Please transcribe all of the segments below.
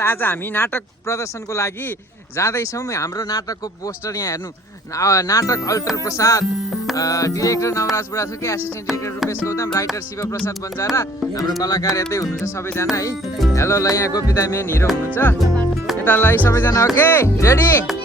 आज हामी नाटक प्रदर्शनको लागि जाँदैछौँ। हाम्रो नाटकको पोस्टर यहाँ हेर्नु। नाटक अल्टर Prasad, director Navraj Budhathoki, assistant director Rupesh Gautam, writer Shiv Prasad Banjara, हाम्रो कलाकार यतै हुनुहुन्छ सबैजना है। हेलो ल, यहाँ गोपिता मेन हिरो हुनुहुन्छ यता। ल सबैजना ओके रेडी?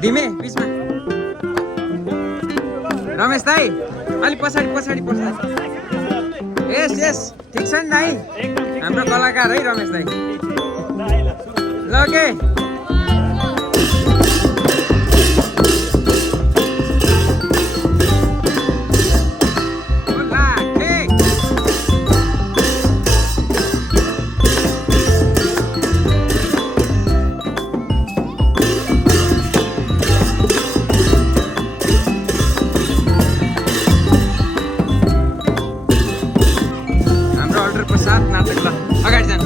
धिमे बिचमा रमेश दाई अलि पछाडि पछाडि पछाडि। यस यस ठिक छ नि दाई, हाम्रो कलाकार है रमेश दाई। ल ओके अगाडि जानु।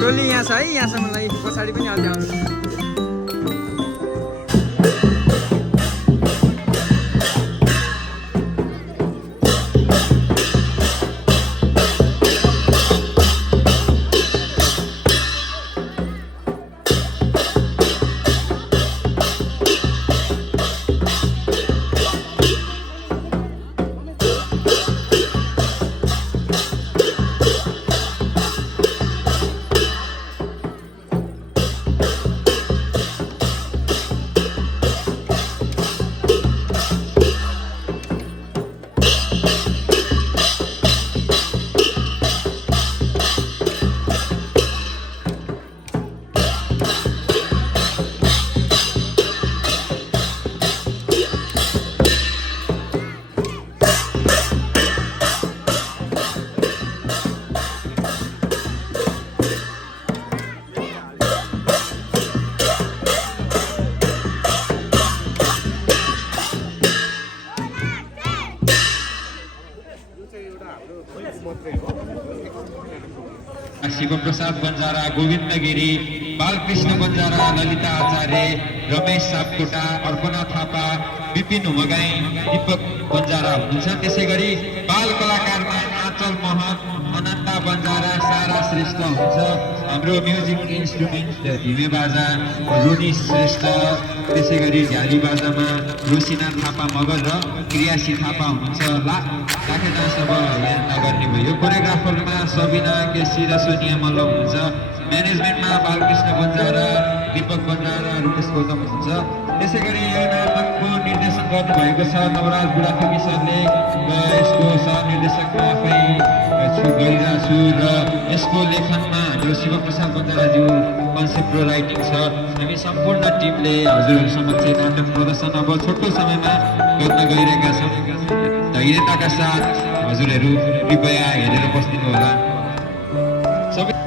टोली यहाँ छ है, यहाँसम्मलाई पछाडि पनि अझै आउँछ। शिव प्रसाद बन्जारा, गोविन्द गिरी, बालकृष्ण बन्जारा, ललिता आचार्य, रमेश सापकोटा, अर्पणा थापा, विपिन हुमगाई, दीपक बन्जारा हुनुहुन्छ। त्यसै गरी बाल कलाकारमा आँचल महत, अनन्ता बन्जारा, सारा श्रेष्ठ हुनुहुन्छ। हाम्रो म्युजिक इन्स्ट्रुमेन्ट धिमे बाजा रोनी श्रेष्ठ, त्यसै गरी झ्याली बाजामा रोसिना थापा मगर र क्रियासी थापा हुनुहुन्छ। लाखेदास अब यहाँ नगर्ने भयो। कोरियोग्राफरमा सबिना केसी र सोनिया मल्ल हुनुहुन्छ। म्यानेजमेन्टमा बालकृष्ण बन्जारा, दीपक बन्जारा, रूपेश गौतम हुनुहुन्छ। त्यसै गरी यो नाटकको निर्देशन गर्नुभएको छ नवराज बुढाथोकी सरले र यसको सहनिर्देशकमा आफै गरिरहेको छु र यसको लेखनमा हाम्रो शिव प्रसाद बन्जाराज्यू कन्सेप्ट र राइटिङ छ। हामी सम्पूर्ण टिमले हजुरहरू समक्ष नाटक प्रदर्शन अब छोटो समयमा गर्न गइरहेका छौँ। धैर्यताका साथ हजुरहरू कृपया हेरेर बस्दिनु होला। सबै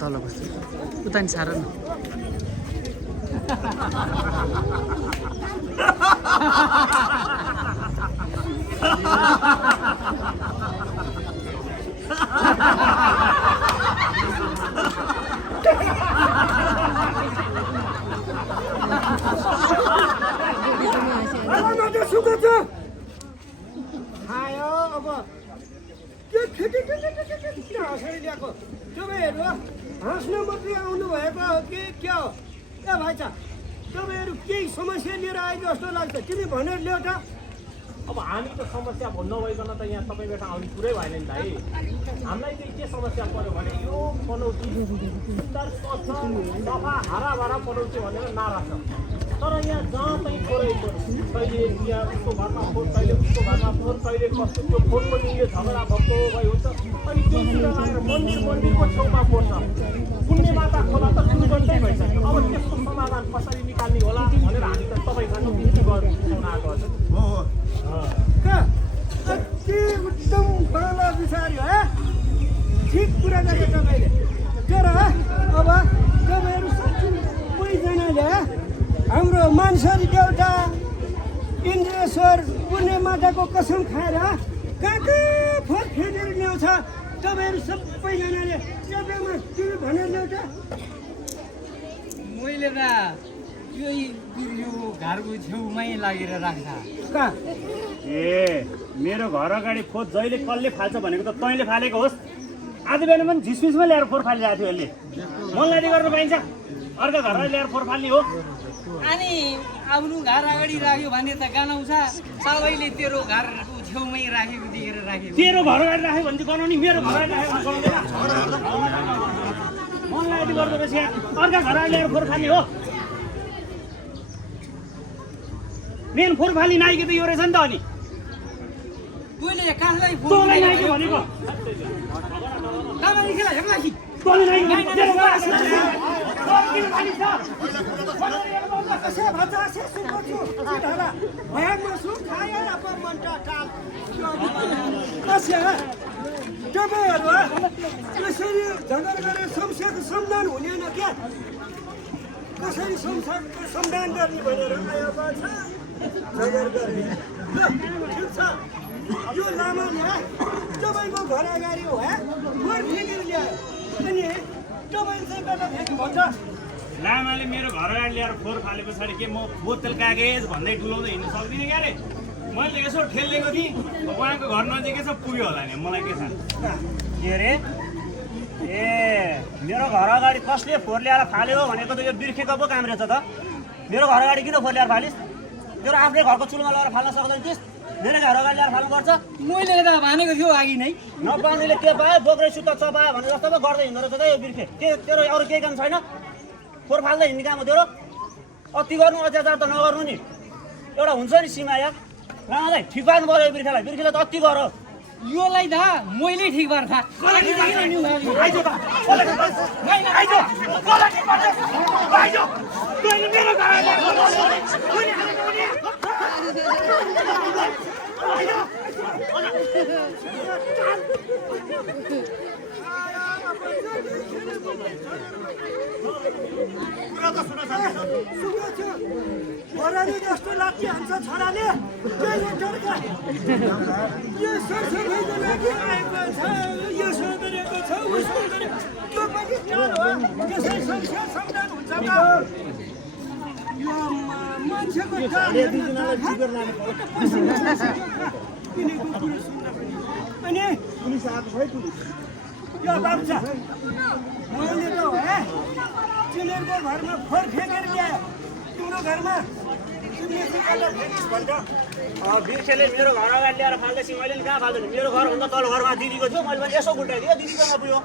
तल बस्छु उता नि साह्रो न हाँस्न मात्रै आउनु भएको हो कि क्या हो ए भाइ तपाईँहरू केही समस्या लिएर आएको जस्तो लाग्छ तिमी भनेर ल्याउ त अब हामी त समस्या नभइकन त यहाँ तपाईँबाट आउने कुरै भएन नि भाइ हामीलाई चाहिँ के समस्या पर्यो भने यो पनौती सुन्दर स्वच्छ सफा हराभरा पनौती भनेर नारा छ तर यहाँ जहाँ चाहिँ छोडेको कहिले यहाँ उसको घरमा फोहोर कहिले उसको घरमा फोहोर कहिले कस्तो त्यो फोहोरको निले झगडा भएको भइ हुन्छ अनि त्यो कुरा आएर मन्दिरको छेउमा पर्छ पुण्य माता खोला त दुर्गन्धै भइसक्यो अब त्यसको समाधान कसरी निकाल्ने होला भनेर हामी त तपाईँसँग बिन्ती गर्न आएको अति उत्तम बडा विचार है ठिक कुरा गरे तपाईँले तर अब तपाईँहरू सबैजनाले हाम्रो मानसरी देउता इन्द्रेश्वर पुण्य माताको कसम खाएर कहाँ फोट फेदेर ल्याउँछ तपाईँहरू सबैजनाले एउटामा तिमी भनेर ल्याउँछ मैले त यो घरको छेउमै लागेर राख्छ कहाँ ए मेरो घर अगाडि फोहोर जहिले कसले फाल्छ भनेको त तैँले फालेको होस् आज बिहान पनि झिसमिसमा ल्याएर फोहोर फालिरहेको थियो यसले मनलादी गर्न पाइन्छ अर्को घरमा ल्याएर फोहोर फाल्ने हो अनि आफ्नो घर अगाडि राख्यो भने त गनाउँछ सबैले तेरो घरको छेउमै राखेको देखेर राखेको तेरो घर अगाडि राख्यो भने चाहिँ गनाउने मेरो घर अगाडि राख्यो भने गनाउँदैन मनलादी गर्दो रहेछ अर्का घर ल्याएर फोहोर फाल्ने हो मेन फोहोर फाल्ने नाइके त यो रहेछ नि त अनि तैँले कसलाई तँलाई नाइके भनेको तँले नाइके तेरो घर किन फालिन्छ कसै भन्छ सुनको छु ढाला भयागमा सु खायो अब मन्टा टाल कसै तपाईँहरू यसरी झगडा गरेर समस्याको समाधान हुनेन क्या कसरी संसारको समाधान गर्ने भनेर आएको छ झगडा गर्ने ल ठिक छ यो लामाले तपाईँको घर अगाडि हो फोहोर फेकेर ल्यायो अनि तपाईँ चाहिँ कता फेक्नु भन्छ लामाले मेरो घर अगाडि ल्याएर फोहोर फाले पछाडि के म बोतल कागज भन्दै डुलाउँदै हिँड्नु सक्दिनँ क्यारे मैले यसो ठेलिएको थिएँ उहाँको घर नजिकै छ पुग्यो होला नि मलाई के थाहा के अरे ए मेरो घर अगाडि कसले फोहोर ल्याएर फाल्यो भनेको त यो बिर्खेको पो काम रहेछ त मेरो घर अगाडि किन फोहोर ल्याएर फालिस् तेरो आफ्नै घरको चुलोमा लगाएर फाल्न सक्दैन थिइस् मेरो घर अगाडि ल्याएर फाल्नुपर्छ मैले त भनेको थियो अघि नै नपाउनेले के पायो बोक्रै सुत्ता चपायो भने जस्तो पो गर्दै हिँड्दो रहेछ त यो बिर्खे के तेरो अरू केही काम छैन फोहोर फाल्दै हिँड्ने काम हो तेरो अति गर्नु अत्याचार त नगर्नु नि एउटा हुन्छ नि सीमा यार राम्रै ठिक पार्नु पऱ्यो बिर्खेलाई बिर्खेलाई त अति गर योलाई त मैले ठिक पार्छ बरानी जस्तो लाठी हान्छ छोराले यो सरसफाइको लागि आएको छ यसो गरेको छ उसो गरेको त्यो पनि चाल हो त्यसै समस्या समाधान हुन्छ त यो मान्छेको किनेको कुरो सुन्न पनि अनि यो बाबु छ मैले त है तिनीहरूको घरमा फोहोर फेकेर ल्यायो तिम्रो घरमा बिर्खेले मेरो घर अगाडि ल्याएर फाल्दैछ मैले नि कहाँ फाल्दैन मेरो घरभन्दा तल घरमा दिदीको थियो मैले पनि यसो गुल्टाइदिएँ दिदीकोमा पुग्यो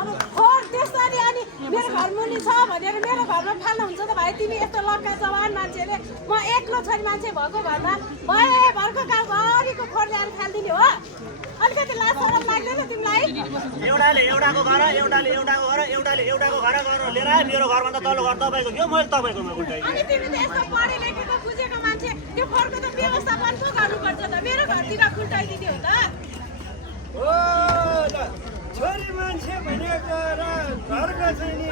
अब फोहोर त्यसरी अनि मेरो घर मुनि छ भनेर मेरो घरमा फाल्नु हुन्छ त भाइ तिमी यस्तो लक्का जवान मान्छेले म एक्लो छोरी मान्छे भएको घरमा भरको गाउँभरिको फोहोर ल्याएर फालिदिने हो अलिकति लाज शरम लाग्दैन तिमीलाई एउटाले एउटाको घर एउटाले एउटाको घर एउटाले एउटाको घर गरेर लिएर आयो मेरो घरभन्दा तल्लो घर तपाईँको थियो मैले तपाईँकोमा उल्टाएँ अनि तिमी त यस्तो पढे लेखेको बुझेको मान्छे त्यो फोहोरको त व्यवस्थापन पो गर्नुपर्छ त मेरो घरतिर खुल्टाइदिने हो त हो ल छोरी मान्छे भनेको र घरको चाहिँ नि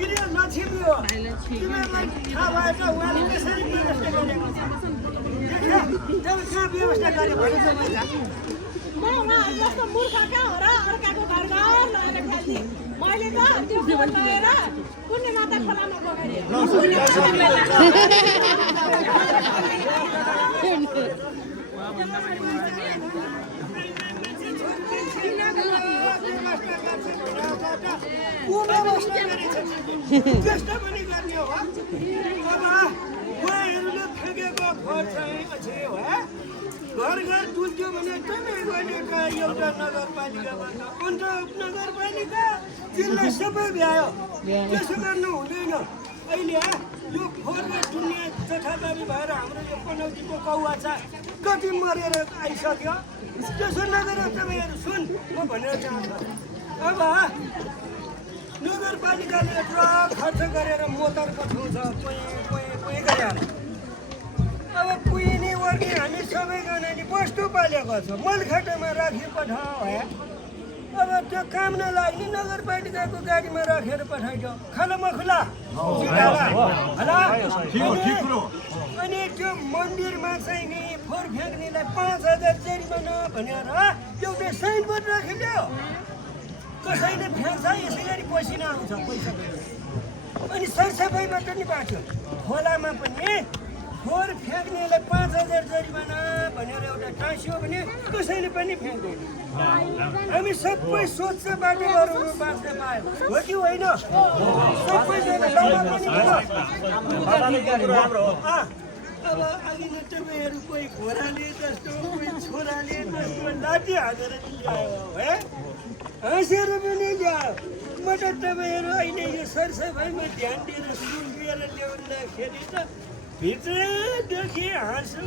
गृह लक्ष्मी हो तिमीहरूलाई थाहा भएछ उहाँले त्यसरी व्यवस्था गरेको छ जब कहाँ व्यवस्था गरे भने चाहिँ म उहाँहरू जस्तो मूर्ख कहाँ हो र अर्काको घर घर लगेर खेल्ने मैले त त्यो फोहोर लगेर पुण्य माता खोलामा व्यवस्था पनि गर्ने हो अब उहाँहरूले फ्याँकेको फोहोर चाहिँ हो घर घर डुल्थ्यो भने तपाईँको एउटा नगरपालिकाबाट अन्त नगरपालिका त्यसलाई सबै भ्यायो त्यसो गर्नु हुँदैन अहिले यो फोहोरमा डुल्ने जथाबारी भएर हाम्रो यो पनौतीको कौवा छ कति मरेर आइसक्यो त्यसो नगरेर तपाईँहरू सुन म भनेर चाहन्छु अब नगरपालिकाले यत्रो खर्च गरेर मोटर पठाउँछ कोही गरेर अब कुहिने वर्ने हामी सबैजनाले वस्तु पालेको छ मलखाटामा राखी पठाऊ है अब त्यो काम नलाग्ने नगरपालिकाको गाडीमा राखेर पठाइदियो खानामा खुला अनि त्यो मन्दिरमा चाहिँ नि फोहोर फ्याँक्नेलाई 5,000 जरिमाना भनेर एउटा साइनबोर्ड राखिदियो कसैले फ्याँक्छ यसै गरी पसिना आउँछ पैसा अनि सरसफाइमा पनि बाँच्यो खोलामा पनि फोहोर फ्याँक्नेलाई 5,000 जरिमाना भनेर एउटा टाँसियो भने कसैले पनि फ्याँक्दैन हामी सबै स्वच्छ बाटोहरू बाँच्न पायौँ हो कि होइन सबैजना अब अघि नै तपाईँहरू कोही घोडाले जस्तो कोही छोराले जस्तो लाठी हालेर ल्यायो है हाँसेर पनि ल्यायो म त तपाईँहरू अहिले यो सरसफाइमा ध्यान दिएर सुन्दिएर ल्याउँदाखेरि त भित्रदेखि हाँसु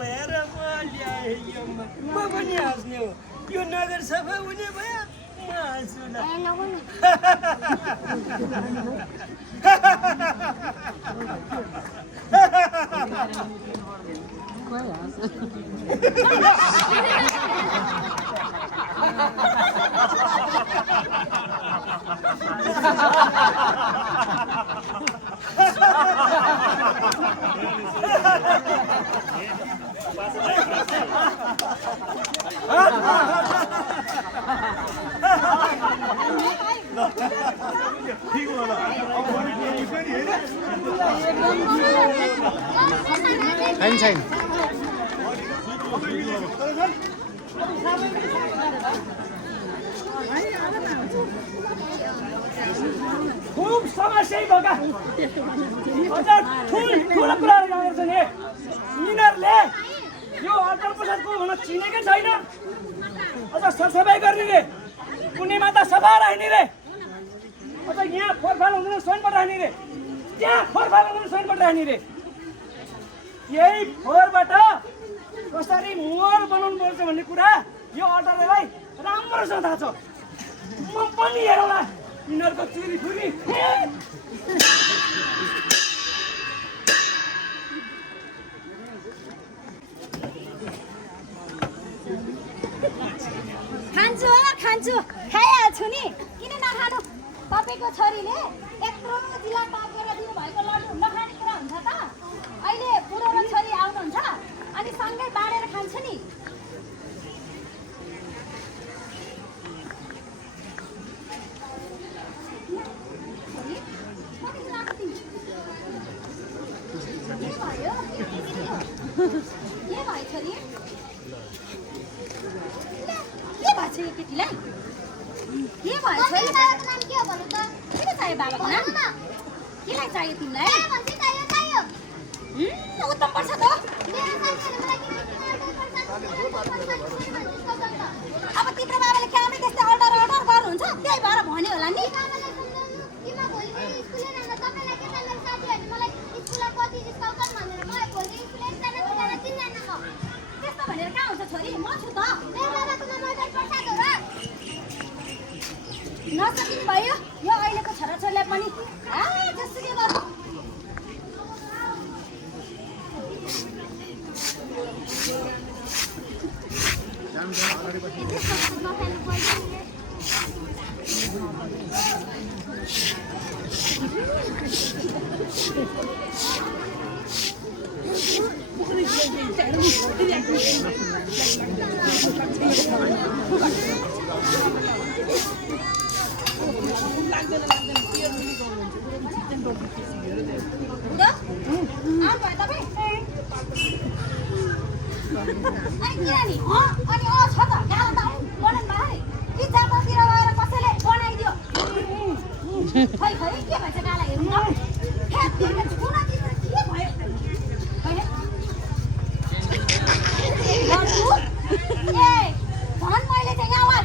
भएर म ल्याएँ यो म पनि हाँस्ने हो यो नगर सफा हुने भयो म हाँस्छु न छैन खुब समस्या भएका ठुलो कुराहरू गरेको छ नि यिनीहरूले यो अटल प्रसादको हुन चिनेकै छैन अझ सरसफाइ गर्ने रे कुनै माता सफा राख्ने रे अझ यहाँ फोहोरफाल हुँदैन सोनबाट राख्ने रे त्यहाँ फोहोरफाल हुँदैन सोनबाट राख्ने रे यही फोहोरबाट कसरी मोहर बनाउनु पर्छ भन्ने कुरा यो अटललाई राम्रोसँग थाहा छ म पनि हेरौँला यिनीहरूको चुरी फुरी खान्छु खाइहाल्छु नि किन नखानु तपाईँको छोरीले यत्रो जिल्ला टपेर दिनुभएको लड्डु नखाने कुरा हुन्छ त अहिले बुढो र छोरी आउनुहुन्छ अनि सँगै बाँडेर खान्छु नि के भयो छोरी के भएछ यो केटीलाई के भयो छोरी बाबाको नाम के हो भन्नु त किन चाहियो बाबाको नाम केलाई चाहियो तिमीलाई उत्तम पर्छ त अब तिम्रो बाबाले कामै त्यस्तै अर्डर गर्नुहुन्छ त्यही भएर भन्यो होला नि त्यस्तो भनेर कहाँ हुन्छ छोरी म छु त नसकिनु भयो यो अहिलेको छोराछोरीलाई पनि जसरी गर्नु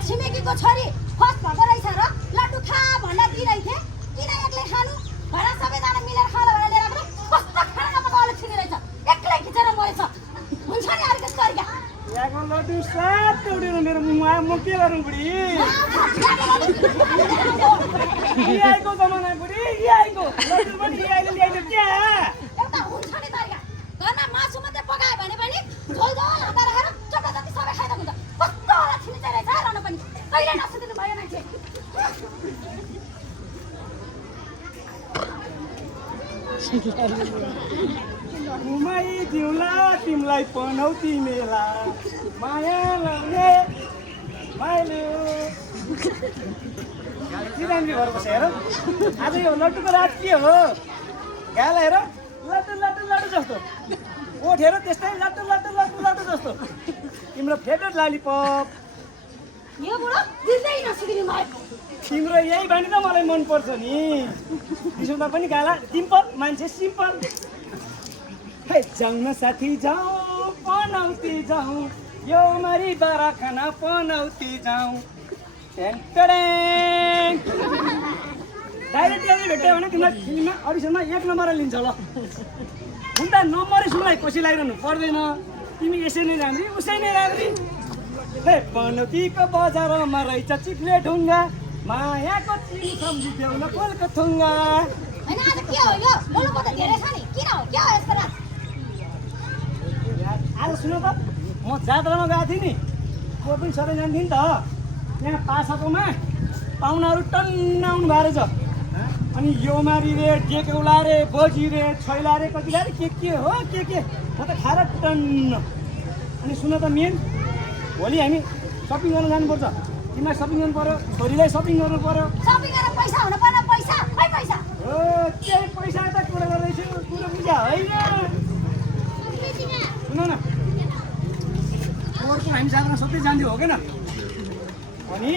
छिमेकीको छोरी फर्स्ट भएको रहेछ र लड्डु खा भनेर दिइरहेको थिएँ किन एक्लै खानु घर सबैजना मिलेर खाला भनेर लिएर आएको कस्तो खाना पकाउनु छिनी रहेछ एक्लै खिचेर मरेछ हुन्छ नि अर्को तरिका याको लड्डु सात उडेर मेरो मुखमा म के गरौँ बुढी आइको जमाना बुढी आइको लड्डु पनि आइले ल्याइदियो क्या एउटा हुन्छ नि तरिका घरमा मासु मात्रै पकायो भने पनि झोल झोल हात राखेर चट्टा जति सबै खाइदिएको हुन्छ कस्तो होला छिनी चाहिँ रहेछ रहन पनि कहिले नसुदिनु भयो मान्छे घुमाइ दिउँला तिमीलाई पनौती मेला माया लाउने माइलो चिरानी घर बसेर हेर आज यो लड्डुको रात के हो गाला हेर लड्डु लड्डु लड्डु जस्तो ओठेर त्यस्तै लड्डु लड्डु लड्डु लड्डु जस्तो तिम्रो फेभरेट ललिपप यो बुढो दिँदै नसुदिनु भयो तिम्रो यही बानी त मलाई मनपर्छ नि त्यसो पनि गाला सिम्पल मान्छे सिम्पल हे जाउँ न साथी जाउँ पनौती जाउँ यो मरी बारा खाना पनौती जाउँ डाइरेक्ट यदि भेट्यो भने तिमीलाई फिल्ममा अडिसनमा 1 नम्बर लिन्छ ल हुन त नम्बरै सुनाइ खुसी लागिरहनु पर्दैन तिमी यसै नै राम्री उसै नै राम्री हे पनौतीको बजारमा रहेछ चिप्ले ढुङ्गा मायाको चिनी सम्झी देउन कोलको थुङ्गा हैन आज के हो यो बोल्नु त धेरै छ नि किन हो के हो यस्तो रात आज सुन त म जात्रामा गएको थिएँ नि को पनि सबै जान्थेँ नि त यहाँ पासाकोमा पाहुनाहरू टन्न आउनु भएको रहेछ अनि यो मारी रे डेकौला रे बोजी रे छैला रे कतिला रे के हो के म त खाएर टन्न अनि सुन त मेन भोलि हामी सपिङ गर्न जानुपर्छ तिमीलाई सपिङ गर्नु पर्यो छोरीलाई सपिङ गर्नु पर्यो सपिङ गरेर पैसा हुनु पर्छ पैसा खै पैसा हो त्यही पैसा त कुरा गर्दैछु कुरो बुझ्या होइन सुन न पोहोरको हामी जाँदा सबै जान्थ्यो हो कि न अनि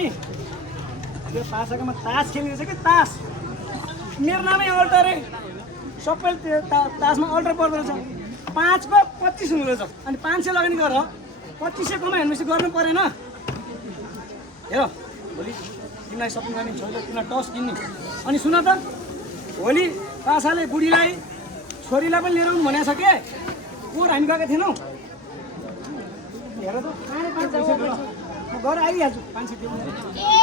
त्यो पासाकोमा तास खेल्ने रहेछ कि तास मेरो नामै अल्टर रे सबै त्यो तासमा अल्टर पर्दो रहेछ 5 को 25 हुँदो रहेछ अनि 500 लगानी गर 2500 कमाइ भनेपछि गर्नु परेन हेर भोलि तिमीलाई सपिङ गर्ने छोरीलाई तिमीलाई टस किन्ने अनि सुन त भोलि पासाले बुढीलाई छोरीलाई पनि लिएर आउनु भनेको छ के पोहोर हामी गएका थिएनौँ हेर त म घर आइहाल्छु 500 दिउँ ए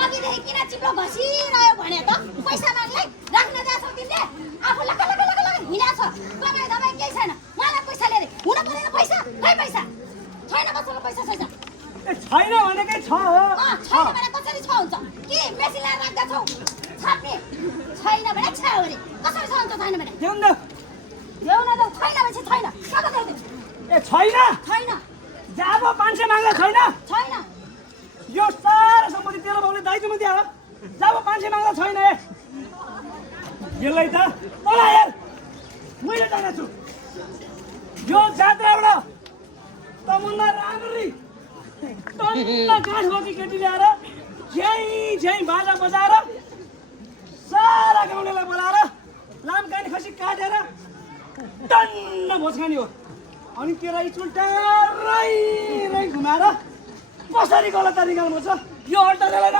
अघिदेखि किन चिप्लो घसिरह्यो भने त पैसा माग्लाई राख्न जाछौ तिमीले आफू लक लक लक लक हिँडाछ कमाइ दबाई केही छैन मलाई पैसा लिएर हुन परेन पैसा खै पैसा छैन बस्नु पैसा छैन ए छैन भनेकै छ हो छैन भने कसरी छ हुन्छ के मेसिन ल्याएर राख्दा छौ छाप्ने छैन भने छ अरे कसरी छ हुन्छ छैन भने देऊ न देउन त छैन भने छैन कता देउ ए छैन छैन जाब 500 माग्दा छैन छैन यो सारा सम्पत्ति तेरो बाउले दाइजोमा दियो जाब 500 माग्दा छैन ए यसलाई त तला हेर मैले जाने छु यो जात्राबाट तमुन्ना राम्ररी टन्न गाँठ बोकी केटी ल्याएर झ्याइ बाजा बजाएर सारा गाउँलेलाई बोलाएर लामकानी खसी काटेर टन्न भोज खाने हो अनि तेरा चुल्टा रै घुमाएर कसरी गलत तरिकामा पर्छ यो अल्टरलाई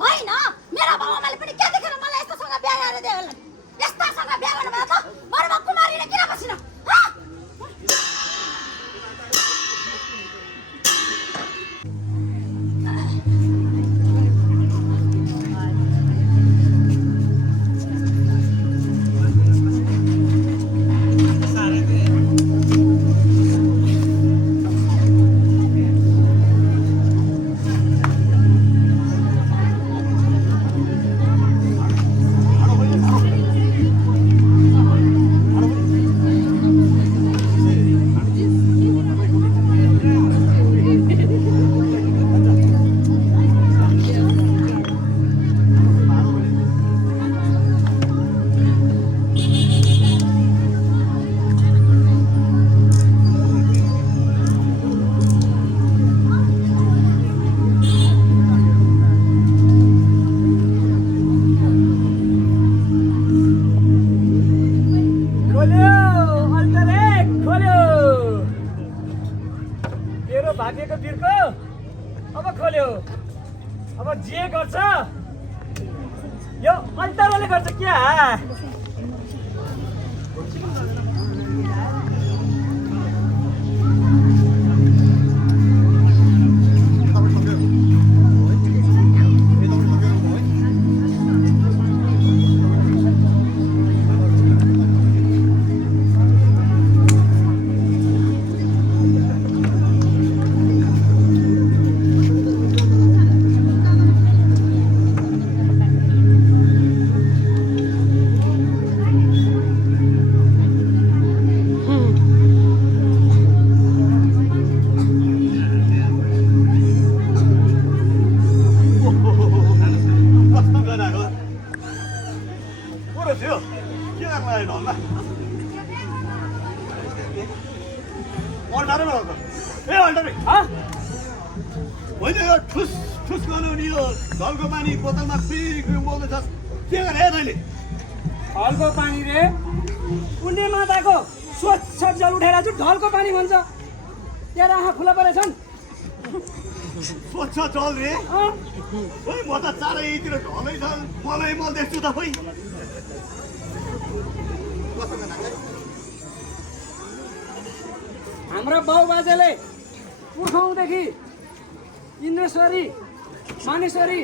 होइन मेरो बाउ आमाले पनि के देखेर मलाई यस्तोसँग बिहा गरेर दियो यस्ता मसँग बिहा गर्नुभयो त बरु म कुमारीले किन बसिन भाग्यको बिर्को अब खोल्यो अब जे गर्छ यो अल्टरले गर्छ क्या ढलको पानी रे पुण्य माताको स्वच्छ जल उठाएर चाहिँ ढलको पानी भन्छ त्यहाँ आँखा खुला परेछन् स्वच्छ जल रे ओइ म त चारैतिर ढलै छ मलाई म देख्छु त खोइ हाम्रा बाउबाजेले पुर्खौँदेखि इन्द्रेश्वरी मानेश्वरी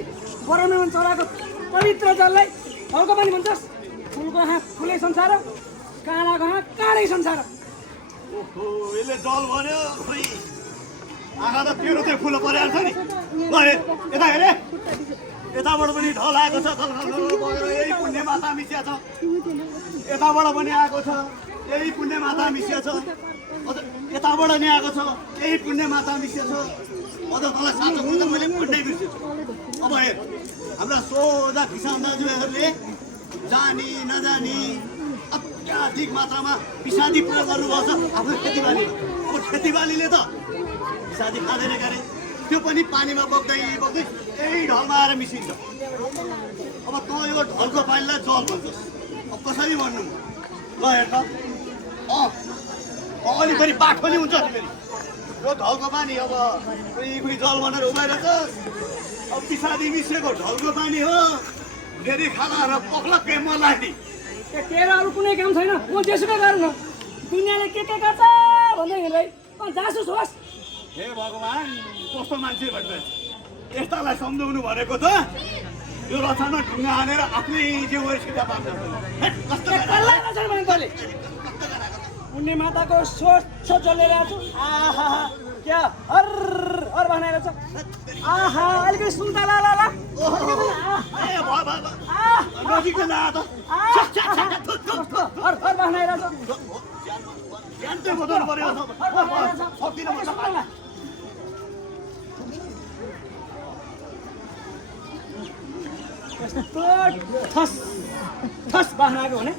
बराउन चलाएको पवित्र जललाई ढलको पानी भन्छस् फुलको आँखा फुलै संसार काँडाको आँखा काँडै संसार ओहो यसले जल भन्यो खोइ आँखा त तेरो चाहिँ फुल परिहाल्छ नि ल यता हेरे यताबाट पनि ढल आएको छ बगेर यही पुण्य माता मिसिया छ यताबाट पनि आएको छ यही पुण्य माता मिसिया छ अझ यताबाट नि आएको छ यही पुण्य माता मिसिया छ अझ तँलाई साँचो कुरो त मैले भन्नै बिर्सेछु अब हेर हाम्रा सोझा किसान दाजुभाइहरूले जानी नजानी अत्याधिक मात्रामा विषादी प्रयोग गर्नुभएको छ आफ्नो खेतीबालीमा अब खेतीबालीले त विषादी खाँदैन गरे त्यो पनि पानीमा बग्दै बग्दै यही ढलमा आएर मिसिन्छ अब तँ यो ढलको पानीलाई जल भन्छस् अब कसरी भन्नु ल हेर त अलि फेरि बाठो नि हुन्छ नि फेरि यो ढलको पानी अब कुही जल भनेर उभाइरहेछ अब विषादी मिसिएको ढलको पानी हो फेरि खाना र पक्लक्कै मलाई नि तेरो अरू कुनै काम छैन म जेसुकै गरौँ न दुनियाँले के गर्छ भन्दै हिँड्दै जासुस होस् हे भगवान् कस्तो मान्छे भन्नुहोस् यस्तालाई सम्झाउनु भनेको त यो रचना ढुङ्गा हानेर आफ्नै जिउहरू सिधा पार्छ पुण्य माताको स्वच्छ जलेर आएको छु आहा क्या हर हर भनेर छ आहा अलिकति सुन्ता ला नजिकै ला त हर हर भनेर छ ज्ञानकै बदल्नु पर्यो सक्दिनँ म थस थस बनाएको भने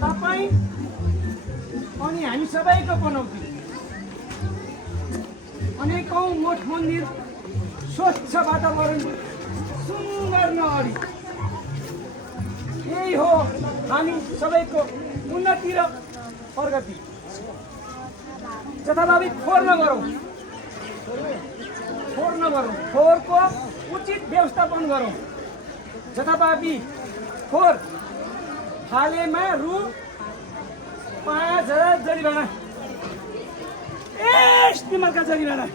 तपाईँ अनि हामी सबैको पनौती अनेकौँ मठ मन्दिर स्वच्छ वातावरण सुन्दर नहरी यही हो हामी सबैको उन्नति र प्रगति। जथाभावी फोहोर नगरौँ, फोहोरको उचित व्यवस्थापन गरौँ। जथाभावी फोहोर फालेमा रु 5000 जरिवाना, एस्टिमलका जरिवाना।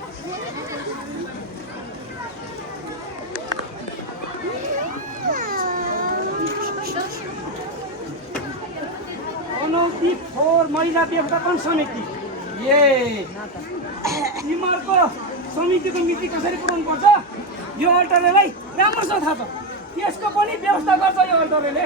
अनौठी फोहोर महिला व्यवस्थापन समिति तिमीहरूको समितिको मिति कसरी पुऱ्याउनु पर्छ यो अल्टरनेटलाई राम्रोसँग थाहा छ। त्यसको पनि व्यवस्था गर्छ यो अल्टरनेटले।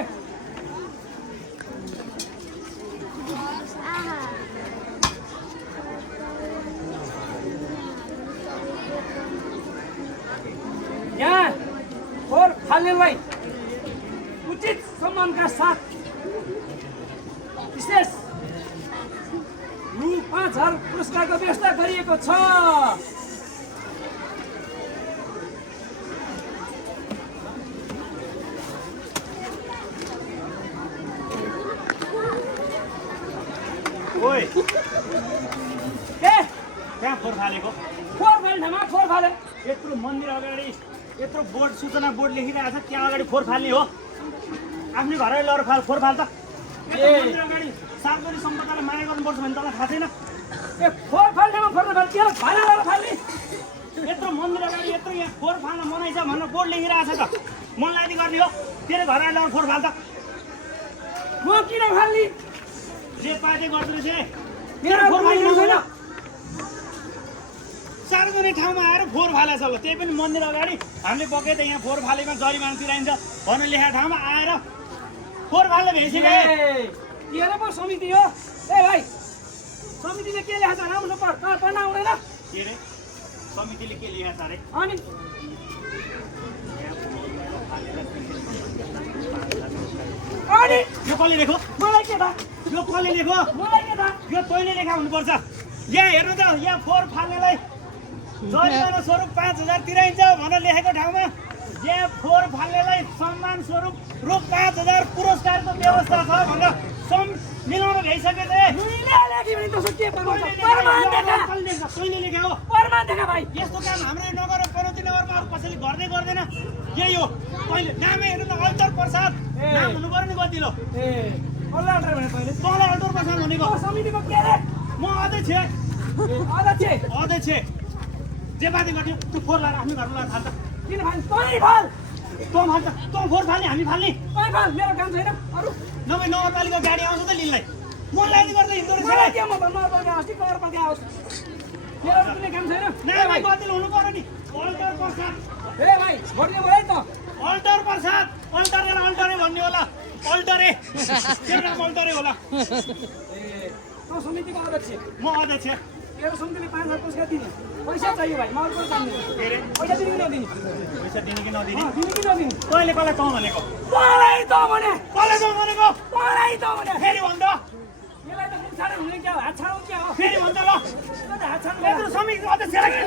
यहाँ फोहोर फाल्नेलाई उचित सम्मानका साथ विशेष रु 5000 पुरस्कारको व्यवस्था गरिएको छ। ओइ त्यहाँ फोहोर फालेको फोहोर फाल्ने ठाउँमा फोहोर फाले। यत्रो मन्दिर अगाडि यत्रो बोर्ड सूचना बोर्ड लेखिरहेको छ, त्यहाँ अगाडि फोहोर फाल्ने हो? आफ्नै घरै लगेर फोहोर फाल्छ। मन्दिर अगाडि सार्वजनिक सम्पदालाई माया गर्नुपर्छ भने तँलाई थाहा छैन? फोहोर फाल्नेमा फोहोर फाल्ने त्यहाँ भाडा गरेर फाल्ने। यत्रो मन्दिर अगाडि यत्रो यहाँ फोहोर फाल्न मनाइ छ भनेर बोर्ड लेखिरहेको छ त मनलाई गर्ने हो? तेरो घर लगेर फोहोर फाल्छ। म किन फाल्ने? जे पाए गर्दो रहेछ। मेरो फोहोर फाल्नु छैन। सार्वजनिक ठाउँमा आएर फोहोर फालेछ ल त्यही पनि मन्दिर अगाडि हामीले बगैँचा यहाँ फोहोर फालेमा जरिमाना तिराइन्छ भनेर लेखेको ठाउँमा आएर फोहोर फाल्ने भइसक्यो के अरे पो समिति हो ए भाइ समितिले के लेखेको छ राम्रो पढ्न आउँदैन के अरे समितिले के लेखेको छ अरे अनि यो कसले लेख्यो मलाई के थाहा यो कसले लेख्यो मलाई के थाहा यो तैँले लेखा हुनुपर्छ यहाँ हेर्नु त यहाँ फोहोर फाल्नेलाई जरिमाना स्वरूप 5,000 तिराइन्छ भनेर लेखेको ठाउँमा यहाँ फोहोर फाल्नेलाई सम्मान स्वरूप रु 5,000 पुरस्कारको व्यवस्था छ भनेर मिलाउनु भइसक्यो तैँले लेखा हो प्रमाण देखा भाइ यस्तो काम हाम्रो नगर पनौती नगरमा अरू कसैले गर्दैन यही हो पहिले नामै हेर्नु न अल्टर प्रसाद नाम हुनु पर्यो नि गतिलो ए कसलाई अल्टर भने पहिले तँलाई अल्टर प्रसाद भनेको समितिको के अरे म अध्यक्ष जे बाजे गर्थ्यो त्यो फोहोर लाएर आफ्नो घरमा लाएर फाल्छ किन भाइ तँलाई फाल तँ फाल्छ तँ फोहोर फाल्ने हामी फाल्ने तँलाई फाल मेरो काम छैन अरू नभए नगरपालिका गाडी आउँछ त लिनलाई मलाई गर्दै हिँड्दो रहेछ मलाई के म नगरपालिका आओस् कि नगरपालिका आओस् मेरो कुनै काम छैन नामै गतिलो हुनु पर्यो नि अल्टर प्रसाद ए भाइ भोटियो भयो त अल्टर प्रसाद अल्टरे भन्ने होला अल्टरे तेरो नाम अल्टरे होला ए त समितिको अध्यक्ष म अध्यक्ष मेरो समितिले 5,000 पुरस्कार दिने पैसा चाहियो भाइ म अरू पनि काम दिने पैसा दिने कि नदिने पैसा दिने कि नदिने दिने कि नदिने तैँले कसलाई तँ भनेको मलाई त भने कसले तँ भनेको मलाई त भने फेरि भन्छ यसलाई त मुख छाडेर हुने क्या हो हात छाडौँ क्या हो फेरि भन्छ ल त हात छाड्नु यत्रो समिति अध्यक्षलाई के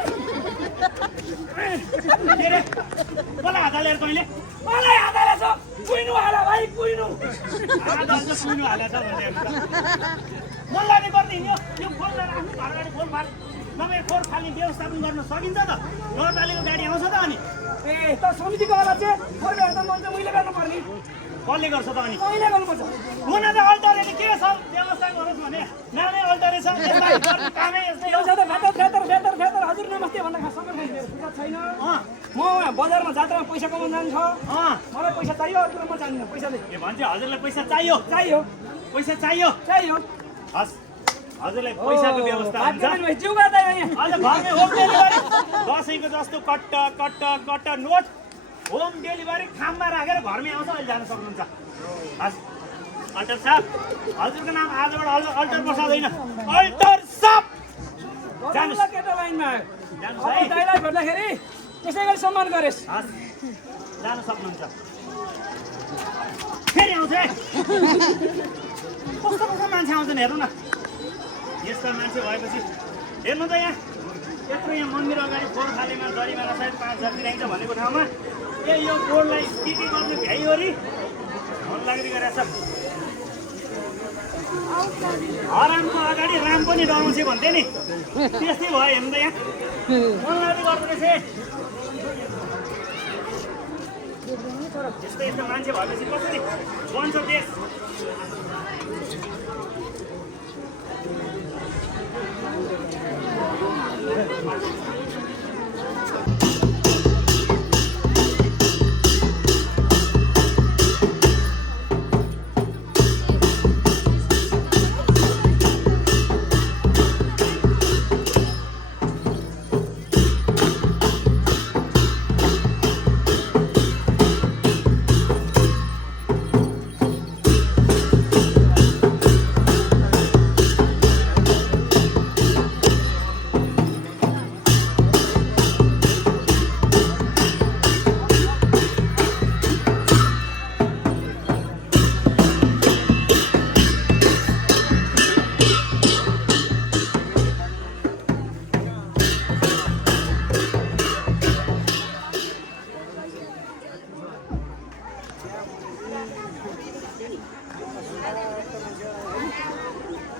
अरे कसलाई हात हालेर तैँले मलाई हात हालेछ कुइनु हाला भाइ कुइनु हात हाल्छ सुन्नु हालेछ भन्ने मल्लाले गर्दै हिँड्यो यो फोहोर लिएर आफ्नो घर अगाडि फोहोर फाल नभए फोहोर फाल्ने व्यवस्थापन गर्न सकिन्छ त नगरपालिकाको गाडी आउँछ त अनि ए त समितिको अध्यक्ष फोहोर त मन चाहिँ मैले गर्नुपर्ने कसले गर्छ त अनि मैले गर्नुपर्छ हुन त अल्टरले के छ व्यवस्था गरोस् भने नामै अल्टरे छ यसलाई गर्ने कामै यस्तै हो एउटा त फेतर हजुर नमस्ते भनेर सबै खाइदिएर फुर्सद छैन म बजारमा जात्रामा पैसा कमाउन जान्छ मलाई पैसा चाहियो अरू म जान्दिनँ पैसा दे के भन्छ हजुरलाई पैसा चाहियो पैसा चाहियो हस् हजुरलाई पैसाको व्यवस्था हुन्छ जिउ गर्दा यहाँ अझ घरमै होम डेलिभरी दसैँको जस्तो कट्ट नोट होम डेलिभरी खाममा राखेर घरमै आउँछ अहिले जान सक्नुहुन्छ हस् अल्टर साहब हजुरको नाम आजबाट अल्टर प्रसाद होइन अल्टर साहब जानुस् केटा लाइनमा जानुस् है दाइलाई भेट्दाखेरि त्यसै गरी सम्मान गरेस् हस् जान सक्नुहुन्छ फेरि आउँछ है कस्तो मान्छे आउँछन् हेर्नु न यस्ता मान्छे भएपछि हेर्नु त यहाँ यत्रो यहाँ मन्दिर अगाडि फोहोर फालेमा जरिमाना सायद 5,000 तिराइन्छ भनेको ठाउँमा यो बोर्डलाई स्थिति गर्ने भ्याइवरी मन लाग्ने गरेछ हरामको अगाडि राम पनि डराउँछ भन्थे नि त्यस्तै भयो हेर्नु त यहाँ मन लाग्ने गर्दो रहेछ यस्तो मान्छे भएपछि कसरी बन्छ देश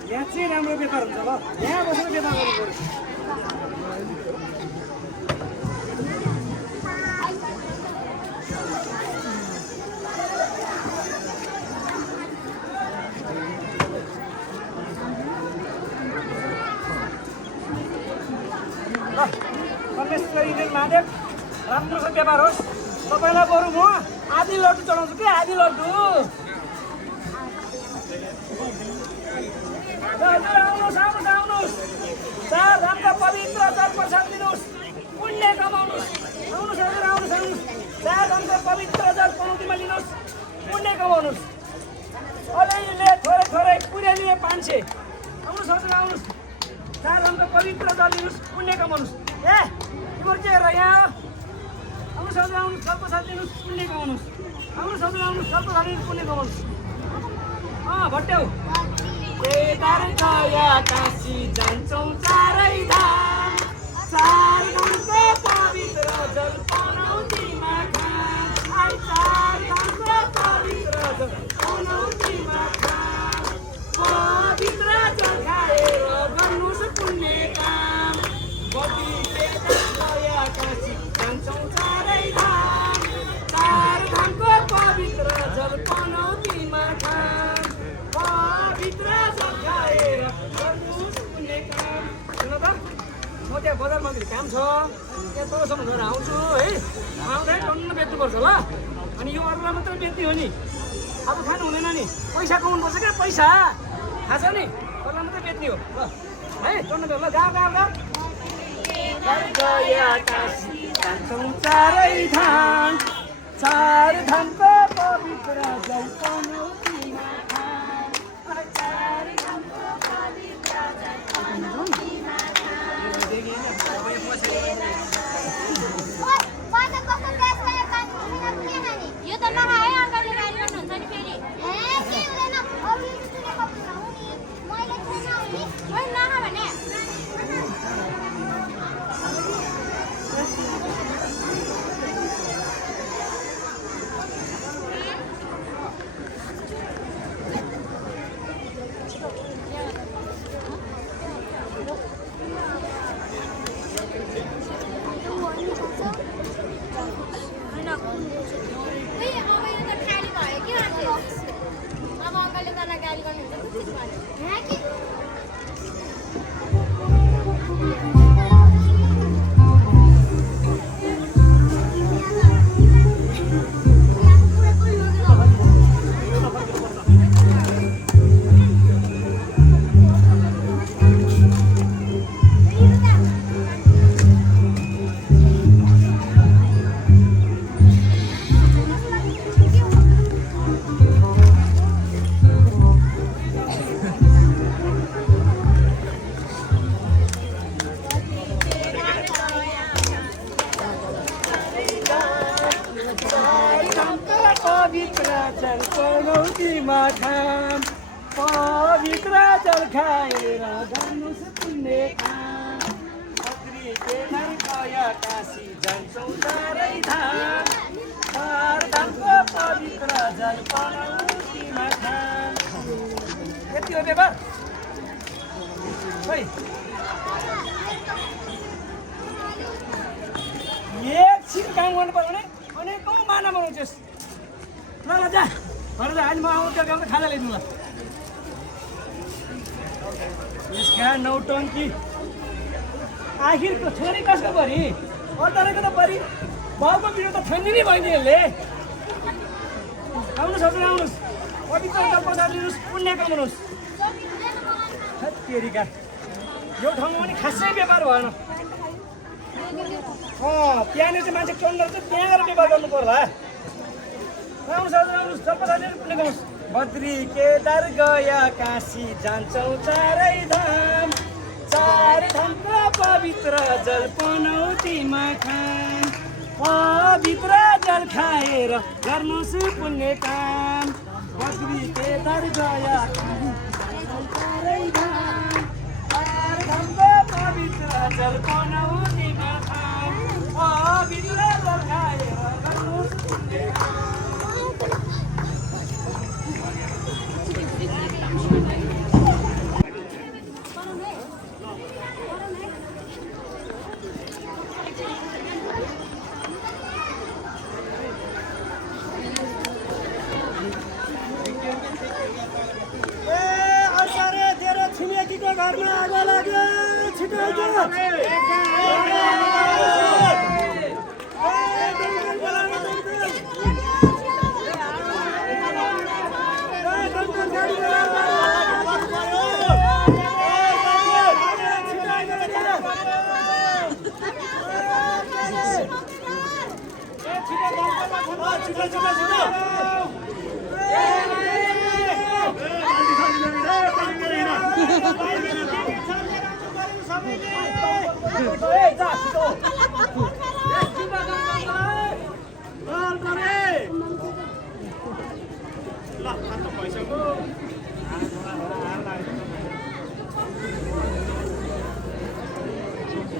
यहाँ चाहिँ राम्रो व्यापार हुन्छ ल यहाँ बसेर व्यापार गर्नु पर्छ परमेश्वरी महादेव राम्रोसँग व्यापार होस् तपाईँलाई बरु म आधी लड्डु चढाउँछु कि आधी लड्डु हजुर आउनुहोस् चार धामका पवित्र जल प्रसाद लिनुहोस् पुण्य कमाउनुहोस् आउनुहोस् हजुर आउनुहोस् आउनुहोस् चार धामका पवित्र जल पनौतीमा लिनुहोस् पुण्य कमाउनुहोस् अलिअलि थोरै थोरै पुर्याइदिए 500 आउनुहोस् हजुर आउनुहोस् चार धामका पवित्र जल लिनुहोस् पुण्य कमाउनुहोस् ए तिम्रो के हेर यहाँ आउनुहोस् हजुर आउनुहोस् जल प्रसाद लिनुहोस् पुण्य कमाउनुहोस् आउनुहोस् हजुर आउनुहोस् जल प्रसाद लिनुहोस् पुण्य कमाउनुहोस् भट्ट्याउ केदार गया काशी जान्छौँ चारै धाम चार धामको पवित्र जल पनौतीमा खाम चार धामको पवित्र जल पनौतीमा खाम पवित्र जल खाएर गर्नुहोस् पुण्य काम बदी केदार गया काशी जान्छौँ चारै धाम चार धामको पवित्र जल पनौतीमा खाम पवित्र जल खाएर गर्नुहोस् पुण्य काम सुन त म त्यहाँ बजारमा काम छ त्यहाँ तलसम्म गएर आउँछु है आउँदै टन्न बेच्नुपर्छ ल अनि यो अरूलाई मात्रै बेच्ने हो नि अब खानु हुँदैन नि पैसा कमाउनुपर्छ क्या पैसा थाहा छ नि अरूलाई मात्रै बेच्ने हो ल है टन्न बेच्नु ल गाउँ गाउँ गाउँ गया काशी जान्छौँ चारै धाम चार धामको पवित्र जल पनौतीमा खाम चार धामको पवित्र जल पनौतीमा यो त नखाए अङ्कलले गाली गर्नुहुन्छ नि फेरि के हुँदैन अरू सुने कपडा हो नि मैले छैन नि मैले नखा भने पवित्र जल खाएर गर्नुहोस् पुण्य काम बद्री केदार गया काशी जान्छौँ चारै धाम चार धामको पवित्र जल पनौतीमा खाम यति हो व्यवहार खै एकछिन काम गर्नु पर्यो भने अनेकौँ माना बनाउँछस् ल ल जा भरे जा आज म आउँछु गाउँमा खाना ल्याइदिनु ल यसका नौटङ्की आखिर छोरी कसको परि अरूको त परि बाउको बिरो त छैन नि बहिनीहरूले आउनुहोस् हजुर आउनुहोस् पवित्र जल प्रसाद लिनुहोस् पुण्य कमाउनुहोस् तेरिका यो ठाउँमा पनि खासै व्यापार भएन त्यहाँनिर चाहिँ मान्छे टन्डर चाहिँ त्यहाँ गएर व्यापार गर्नु पर्ला आउनुहोस् हजुर आउनुहोस् जल प्रसाद लिनुहोस् पुण्य कमाउनुहोस् बद्री केदार गया काशी जान्छौँ चारै धाम चार धामको पवित्र जल पनौतीमा खाम पवित्र जल खाएर गर्नुहोस् पुण्य काम बद्री केदार गया चारै धाम चार धामको पवित्र जल पनौतीमा खाम पवित्र जल खाएर गर्नुहोस् पुण्य काम घरमा आगो लाग्यो छिटो छिटो छिटो छिटो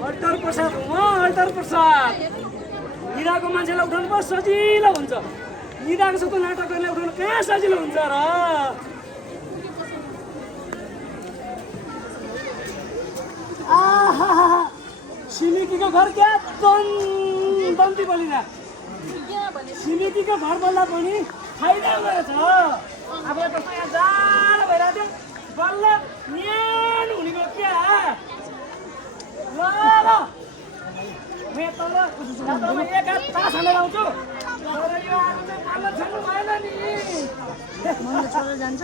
अल्टर प्रसाद अल्टर प्रसाद निदाको मान्छेलाई उठाउनु पर्छ सजिलो हुन्छ निदाको जस्तो नाटक गर्ने उठाउनु कहाँ सजिलो हुन्छ र छिमेकीको घर क्या दन्ती बलिना छिमेकीको घर बोल्दा पनि फाइदा रहेछ आफूलाई कस्तो यहाँ जाडो भइरहेको थियो बल्ल न्यानो हुनेको क्या ल म तल जात्रामा एक हात तास हालेर आउँछु तर यो आगो चाहिँ पाल्न छोड्नु भएन नि छोडेर जान्छ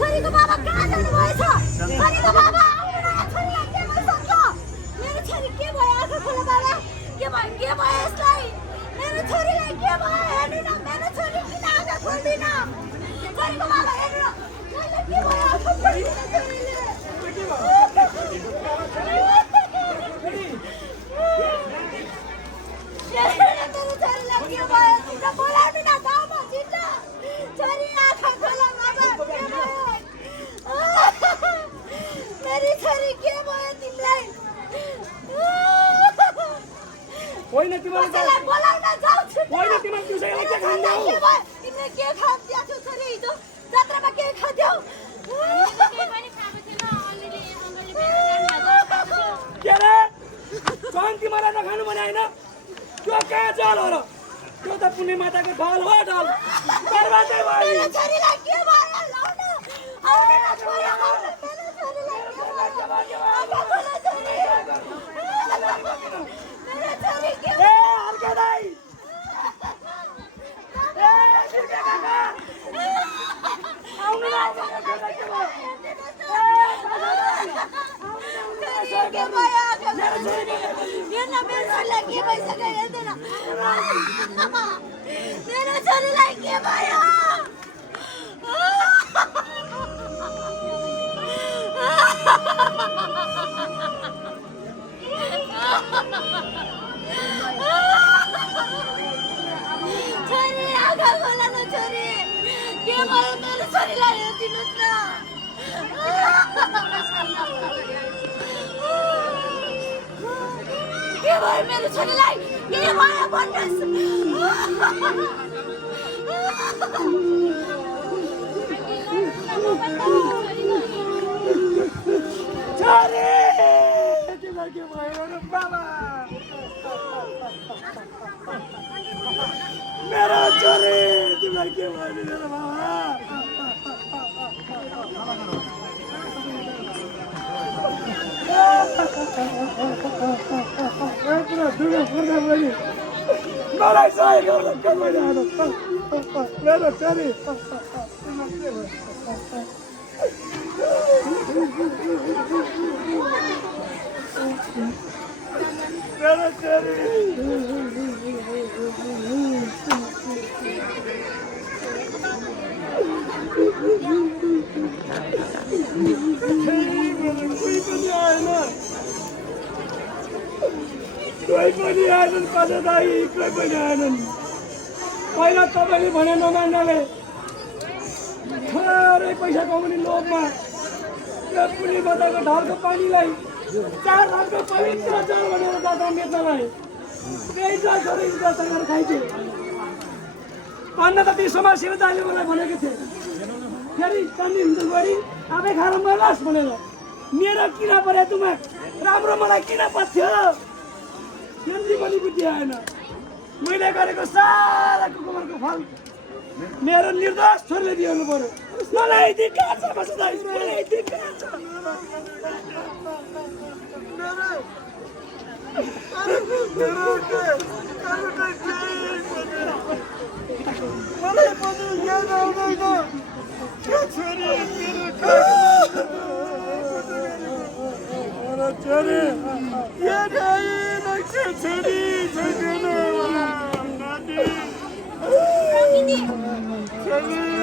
छोरीको बाबा कहाँ जानुभएछ छोरीको बाबा छोरीलाई के भइसक्छ मेरो छोरी के भयो आँखा खोला बाबा के भयो यसलाई मेरो छोरीलाई के भयो हेर्नु न मेरो छोरी किन आँखा खोल्दिन छोरीको बाबा हेर्नु न के भयो आँखा खोल्दिन मेरो छोरीलाई के भयो तिम्रो बोलाउनु न गाउँमा छिट्टो छोरी आँखा खोला बाबा के भयो मेरी छोरी के भयो तिमीलाई होइन तिमीलाई बोलाउन जाऊ छिटो होइन तिमीले दिउँसोलाई के खान्छौ तिमीले के खान्छौ छोरी हिजो जात्रामा के खान्छौ के रे जयन्ती मलाई नखानु भने होइन त्यो कहाँ जल हो र त्यो त पुण्य माताको ढल हो ढल बर्बादै भयो मेरो छोरीलाई के भयो लाउन आउन न छोरी आउन मेरो छोरीलाई के भयो आमा बोला छोरी मेरो छोरी के ए हल्के दाइ ए छिर्के काका आउनु न के भयो मेरो छोरीलाई के भइसक्यो हेर्दैन मेरो छोरीलाई के भयो छोरी आँखा खोला न छोरी के भयो मेरो छोरीलाई हेरिदिनुहोस् न के भयो मेरो छोरीलाई के भयो भन्नुहोस् छोरी तिमीलाई के भयो र बाबा मेरो छोरी तिमीलाई के भयो मेरो बाबा मलाई सहयोग गर्दा कसैले आउनु मेरो छोरी मेरो छोरी कोही पनि आएनन् कता दाइ कोही पनि आएनन् पहिला तपाईँले भने नमान्नाले थोरै पैसा कमाउने लोभमा यो पुण्य बताको ढलको पानीलाई 4 हातको पवित्र जल भनेर दादा बेच्नलाई त्यही जल छोरी इज्जतसँग खाइथे भन्न त ती समाजसेवी दाइले मलाई भनेको थिए फेरि कन्नी हुन्छ गरी आफै खाएर मलास् भनेर मेरो किन पर्यो तुमा राम्रो मलाई किन पर्थ्यो केन्द्री पनि बुद्धि आएन मैले गरेको सारा कुकुरको फल मेरो निर्दोष छोरीले दिनु पर्यो मलाई धिक्कार छ बस्दै मलाई धिक्कार छ मलाई पनि याद आउँदैन त्यो छोरी मेरो छोरी याद आएन त्यो छोरी छैन नानी छोरी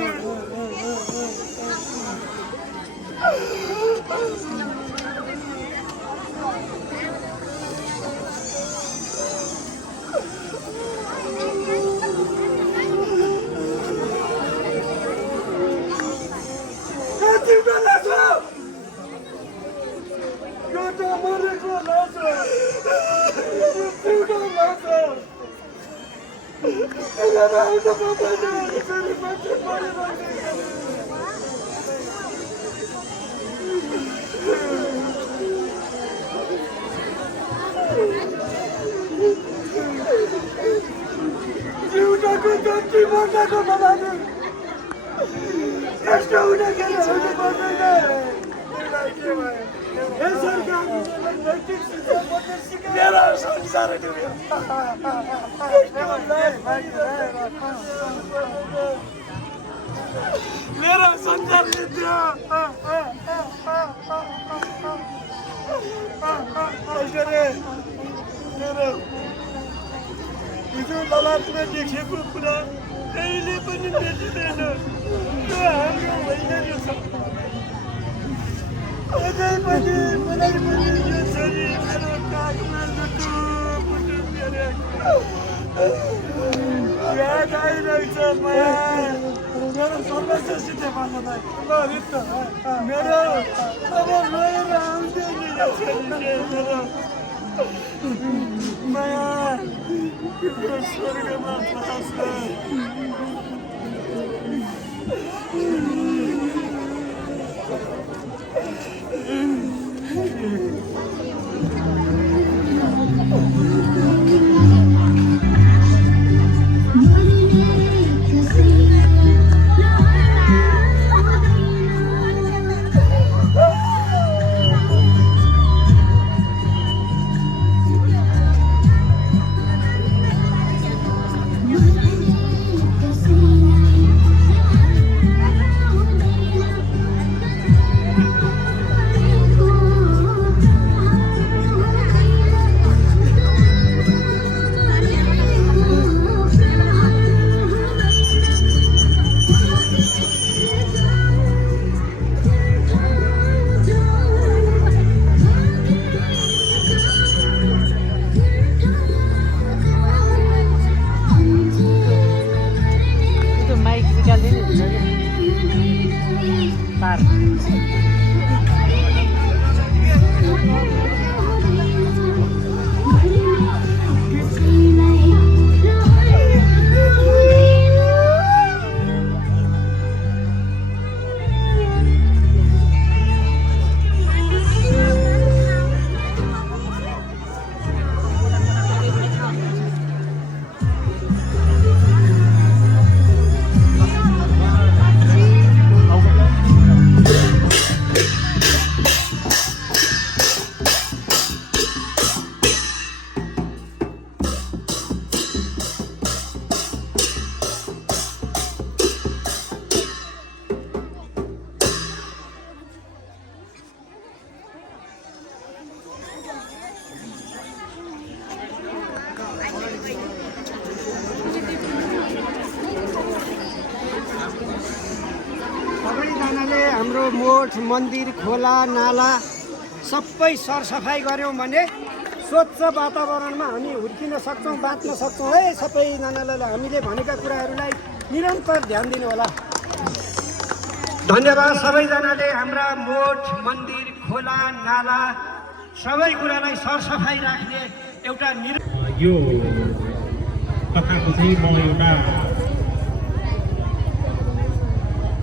मेरो संसारले त्यो मेरो हिजो ललाटमा देखेको कुरा कहिले पनि देखिँदैन त्यो हाम्रो होइन रहेछ अझै पनि मलाई पनि यो छोरी मेरो काखमा लुटुपुटु याद आइरहेछ माया मेरो समस्यासित भन्नलाई ल रित्त मेरो अब रोएर आउँदैन यो छोरीले मेरो माया तिम्रो स्वर्गमा बस हाम्रो मोठ मन्दिर खोला नाला सबै सरसफाइ गऱ्यौँ भने स्वच्छ वातावरणमा हामी हुर्किन सक्छौँ बाँच्न सक्छौँ है सबैजनालाई हामीले भनेका कुराहरूलाई निरन्तर ध्यान दिनु होला धन्यवाद सबैजनाले हाम्रा मोठ मन्दिर खोला नाला सबै कुरालाई सरसफाइ राख्ने एउटा यो कथाको चाहिँ म एउटा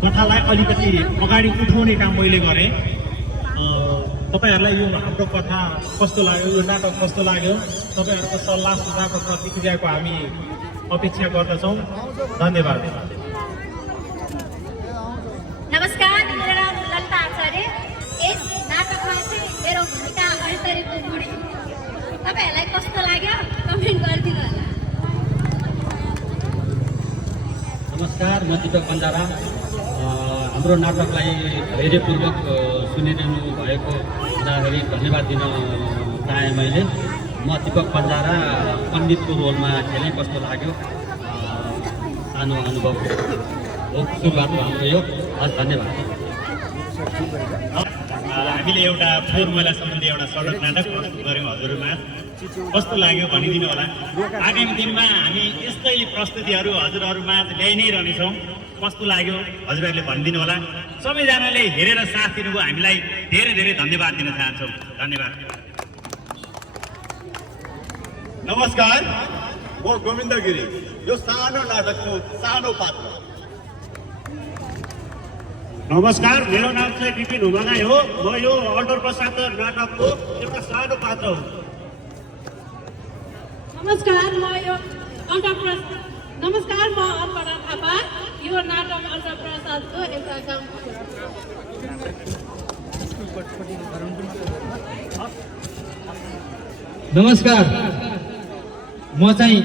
कथालाई अलिकति अगाडि उठाउने काम मैले गरेँ। तपाईहरूलाई यो हाम्रो कथा कस्तो लाग्यो, यो नाटक कस्तो लाग्यो, तपाईँहरूको सल्लाह सुझाव र प्रतिक्रियाको हामी अपेक्षा गर्दछौँ। धन्यवाद। नमस्कार, मेरो नाम ललिता आचार्य। यस नाटकमा चाहिँ मेरो भूमिका ऐश्वर्यको बुढी। तपाईँहरूलाई कस्तो लाग्यो कमेन्ट गरिदिनु होला। नमस्कार, म दीपक बन्जारा। हाम्रो नाटकलाई धैर्यपूर्वक सुनिदिनु भएको हुँदाखेरि धन्यवाद दिन चाहेँ मैले। म दीपक बन्जारा पण्डितको रोलमा खेलेँ। कस्तो लाग्यो, सानो अनुभव हो, सुरुवात भएको यो। हस्, धन्यवाद। हामीले एउटा फोहोर मैला सम्बन्धी एउटा सडक नाटक प्रस्तुत गऱ्यौँ हजुरहरूमा। कस्तो लाग्यो भनिदिनु होला। आगामी दिनमा हामी यस्तै प्रस्तुतिहरू हजुरहरूमा ल्याइ नै रहनेछौँ। कस्तो लाग्यो हजुरहरूले भनिदिनु होला। सबैजनाले हेरेर साथ दिनुभयो, हामीलाई धेरै धेरै धन्यवाद दिन चाहन्छौँ। धन्यवाद। नमस्कार, म गोविन्द गिरी। यो सानो नाटकको सानो पात्र। नमस्कार, मेरो नाम चाहिँ विपिन हुमागाई हो। म यो अल्टर प्रसाद नाटकको एउटा सानो पात्र हो। नमस्कार, म अर्पणा थापा, यो नाटक अल्टर प्रसादको एउटा काम। नमस्कार, म चाहिँ